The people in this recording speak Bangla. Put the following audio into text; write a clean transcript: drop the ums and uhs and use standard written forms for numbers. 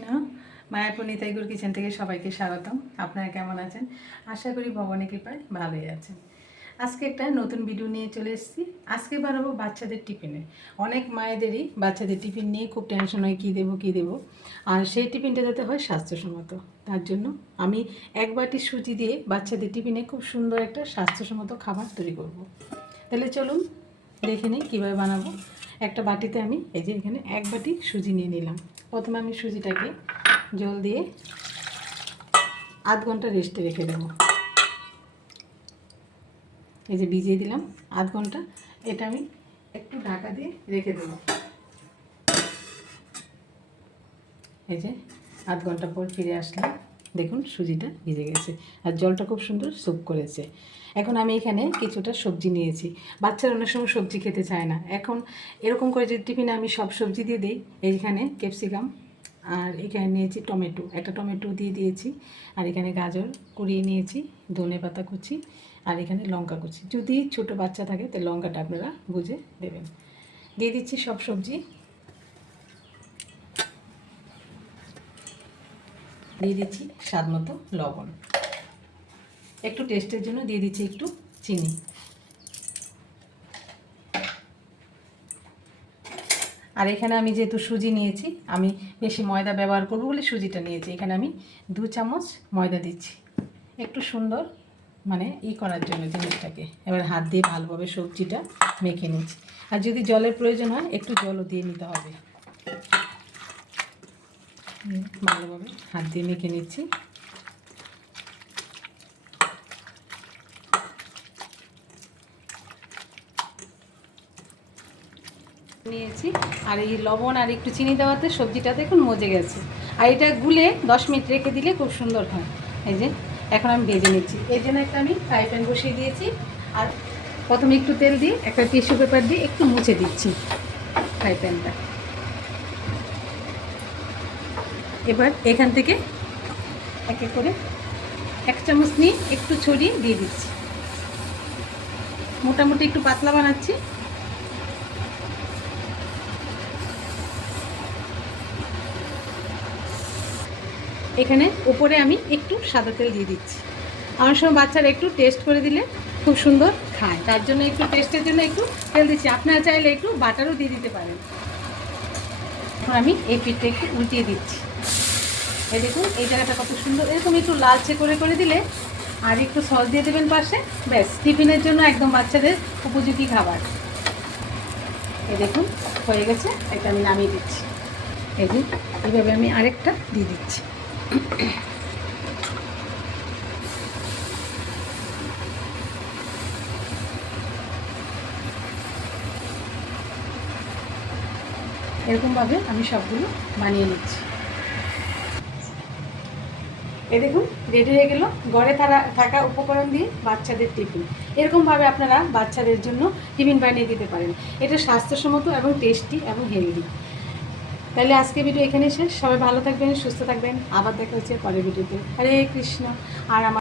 কৃষ্ণ। মায়াপুর নিতাইগুর কিচেন থেকে সবাইকে স্বাগতম। আপনারা কেমন আছেন? আশা করি ভগবানের কৃপায় ভালোই আছেন। আজকে একটা নতুন ভিডিও নিয়ে চলে এসেছি। আজকে বানাবো বাচ্চাদের টিফিনে। অনেক মায়েদেরই বাচ্চাদের টিফিন নিয়ে খুব টেনশন হয়, কী দেবো, আর সেই টিফিনটা যাতে হয় স্বাস্থ্যসম্মত। তার জন্য আমি এক বাটি সুজি দিয়ে বাচ্চাদের টিফিনে খুব সুন্দর একটা স্বাস্থ্যসম্মত খাবার তৈরি করব। তাহলে চলুন দেখে নিই কীভাবে বানাবো। একটা বাটিতে আমি এই যে এখানে এক বাটি সুজি নিয়ে নিলাম। প্রথমে আমি সুজিটাকে জল দিয়ে আধ ঘন্টা রেস্টে রেখে দেবো। এই যে ভিজিয়ে দিলাম আধ ঘন্টা। এটা আমি একটু ঢাকা দিয়ে রেখে দেবো। এই যে আধ ঘন্টা পর ফিরে আসলাম, দেখুন সুজিটা ভিজে গেছে আর জলটা খুব সুন্দর স্যুপ করেছে। এখন আমি এখানে কিছুটা সবজি নিয়েছি। বাচ্চারা অনেক সময় সবজি খেতে চায় না। এখন এরকম করে যদি টিফিনে আমি সব সবজি দিয়ে দিই, এইখানে ক্যাপসিকাম আর এখানে নিয়েছি টমেটো, একটা টমেটো দিয়ে দিয়েছি, আর এখানে গাজর কুড়িয়ে নিয়েছি, ধনে পাতা কুচি, আর এখানে লঙ্কা কুচি। যদি ছোটো বাচ্চা থাকে তো লঙ্কাটা আপনারা বুঝে দেবেন। দিয়ে দিচ্ছি সব সবজি, দিয়ে দিচ্ছি স্বাদ মতো লবণ, একটু টেস্টের জন্য দিয়ে দিচ্ছি একটু চিনি। আর এখানে আমি যেহেতু সুজি নিয়েছি, আমি বেশি ময়দা ব্যবহার করবো বলে সুজিটা নিয়েছি। এখানে আমি 2 চামচ ময়দা দিচ্ছি, একটু সুন্দর মানে করার জন্য জিনিসটাকে। এবার হাত দিয়ে ভালোভাবে সবজিটা মেখে নিচ্ছি। আর যদি জলের প্রয়োজন হয় একটু জলও দিয়ে নিতে হবে। ভালোভাবে হাত দিয়ে মেখে নিচ্ছি। নিয়েছি আর এই লবণ আর একটু চিনি দেওয়াতে সবজিটা দেখুন মজে গেছে। আর এটা গুলে 10 মিনিট রেখে দিলে খুব সুন্দর হয়। এই যে এখন আমি ভেজে নিচ্ছি। এই জন্য একটা আমি ফ্রাই প্যান বসিয়ে দিয়েছি, আর প্রথমে একটু তেল দিয়ে একটা টিস্যু পেপার দিয়ে একটু মুছে দিচ্ছি ফ্রাই প্যানটা। এবার এখান থেকে এক এক করে 1 চামচ নিয়ে একটু ছড়িয়ে দিয়ে দিচ্ছি। মোটামুটি একটু পাতলা বানাচ্ছি। এখানে উপরে আমি একটু সাদা তেল দিয়ে দিচ্ছি। আমার সময় বাচ্চারা একটু টেস্ট করে দিলে খুব সুন্দর খায়, তার জন্য একটু টেস্টের জন্য একটু তেল দিচ্ছি। আপনারা চাইলে একটু বাটারও দিয়ে দিতে পারেন। এখন আমি এই পিঠটা একটু উল্টিয়ে দিচ্ছি। এই দেখুন এই জায়গাটা কত সুন্দর, এরকম একটু লালচে করে করে দিলে আর একটু সস দিয়ে দেবেন পাশে, ব্যাস টিফিনের জন্য একদম বাচ্চাদের উপযোগী খাবার। এই দেখুন হয়ে গেছে, এটা আমি নামিয়ে দিচ্ছি। এই যে এইভাবে আমি আরেকটা দিয়ে দিচ্ছি। এরকমভাবে আমি সবগুলো বানিয়ে নিচ্ছি। এই দেখুন রেডি হয়ে গেল ঘরে থাকা উপকরণ দিয়ে বাচ্চাদের টিফিন। এরকমভাবে আপনারা বাচ্চাদের জন্য টিফিন বানিয়ে দিতে পারেন। এটা স্বাস্থ্যসম্মত এবং টেস্টি এবং হেলদি। তাহলে আজকে ভিডিও এখানেই শেষ। সবাই ভালো থাকবেন, সুস্থ থাকবেন। আবার দেখা হচ্ছে পরের ভিডিওতে। হরে কৃষ্ণ। আর আমার